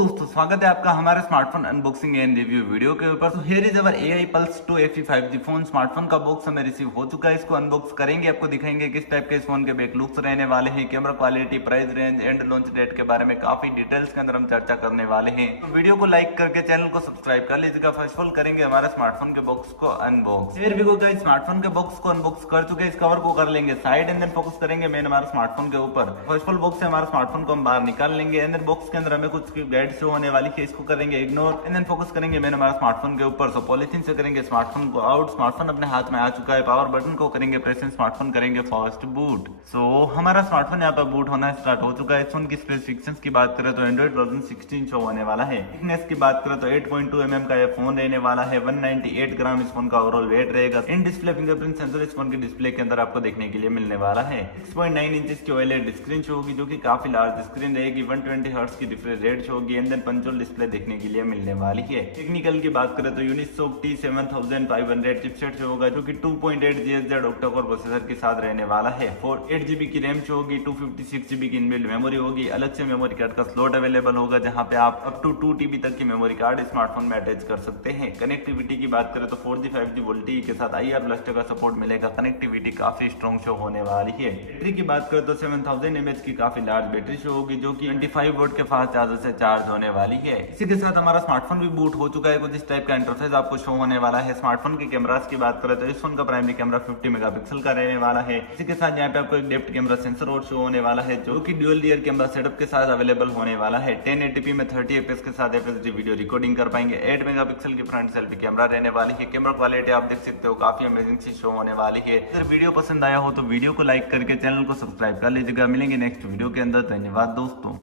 दोस्तों स्वागत है आपका हमारे smartphone unboxing and review video के ऊपर। तो here is our AI Pulse 2 FE 5G phone. Smartphone का बॉक्स हमें रिसीव हो चुका है। इसको अनबॉक्स करेंगे, आपको दिखाएंगे किस टाइप के इस फोन के बैक लुक्स रहने वाले हैं, camera quality, price range and launch date के बारे में काफी डिटेल्स के अंदर हम चर्चा करने वाले हैं। तो वीडियो को लाइक करके चैनल को सब्सक्राइब कर लीजिएगा। फर्स्ट ऑफ ऑल करेंगे हमारे स्मार्टफोन के बॉक्स को unbox. Here we go guys, smartphone के बॉक्स को अनबॉक्स कर चुके हैं। इस कवर को कर लेंगे साइड एंड देन फोकस करेंगे मेन हमारे स्मार्टफोन के ऊपर। फर्स्ट ऑफ ऑल बॉक्स से हमारे स्मार्टफोन को हम बाहर निकाल लेंगे एंड देन बॉक्स के अंदर हमें कुछ गाइड शो होने वाली है, इसको करेंगे इग्नोर एंड देन फोकस करेंगे मैंने हमारा स्मार्टफोन के ऊपर। सो पॉलिथीन से करेंगे स्मार्टफोन को आउट। स्मार्टफोन अपने हाथ में आ चुका है। पावर बटन को करेंगे प्रेस, स्मार्टफोन करेंगे फास्ट बूट। सो हमारा स्मार्टफोन यहाँ पर बूट होना स्टार्ट हो चुका है। इस फोन की स्पेसिफिकेशंस की बात करें तो एंड्रॉइड वर्जन 16 शो होने वाला है। थिकनेस की बात करें तो 8.2 mm का यह फोन रहने वाला है। 198 ग्राम इस फोन का ओवरऑल वेट रहेगा। इन डिस्प्ले फिंगरप्रिंट सेंसर इस फोन के डिस्प्ले के अंदर आपको देखने के लिए मिलने वाला है। 6.9 इंच की OLED स्क्रीन शो होगी, जो कि काफी लार्ज स्क्रीन रहेगी। 120 हर्ट्ज की रिफ्रेश रेट शो होगी एंड देन पंचोल डिस्प्ले देखने के लिए मिलने वाली है। टेक्निकल की बात करें तो यूनिसॉक T7500 चिपसेट शो होगा, जो कि 2.8 GHz ऑक्टा-कोर प्रोसेसर के साथ रहने वाला है। 8GB की रैम शो होगी, 256GB की इनबिल्ट मेमोरी होगी। अलग से मेमोरी कार्ड का स्लॉट अवेलेबल होगा, जहां पे आप अप टू 2 TB तक की मेमोरी कार्ड स्मार्टफोन में अटैच कर सकते हैं। कनेक्टिविटी की बात करें तो 4G 5G वोल्टी के साथ IR ब्लास्टर का सपोर्ट मिलेगा। कनेक्टिविटी काफी स्ट्रॉन्ग शो होने वाली है। बैटरी की बात करें तो 7000 mAh की काफी लार्ज बैटरी शो होगी, जो कि 25 वोल्ट के फास्ट चार्जर से चार्ज होने वाली है। इसी के साथ हमारा स्मार्टफोन भी बूट हो चुका है। कुछ इस टाइप का इंटरफेस आपको शो होने वाला है। स्मार्टफोन के कैमरास की बात करें तो इस फोन का प्राइमरी कैमरा 50 मेगापिक्सल का रहने वाला है। इसी के साथ यहाँ पे आपको एक डेप्थ कैमरा सेंसर और शो होने वाला है, जो कि ड्यूल रियर कैमरा सेटअप के साथ अवेलेबल होने वाला है। 1080p में 30 fps के साथ FHD वीडियो रिकॉर्डिंग कर पाएंगे। 8 मेगापिक्सल की फ्रंट सेल्फी कैमरा रहने वाली है। कैमरा क्वालिटी आप देख सकते हो काफी अमेजिंग सी शो होने वाली है। अगर वीडियो पसंद आया हो तो वीडियो को लाइक करके चैनल को सब्सक्राइब कर लीजिएगा। मिलेंगे नेक्स्ट वीडियो के अंदर। धन्यवाद दोस्तों।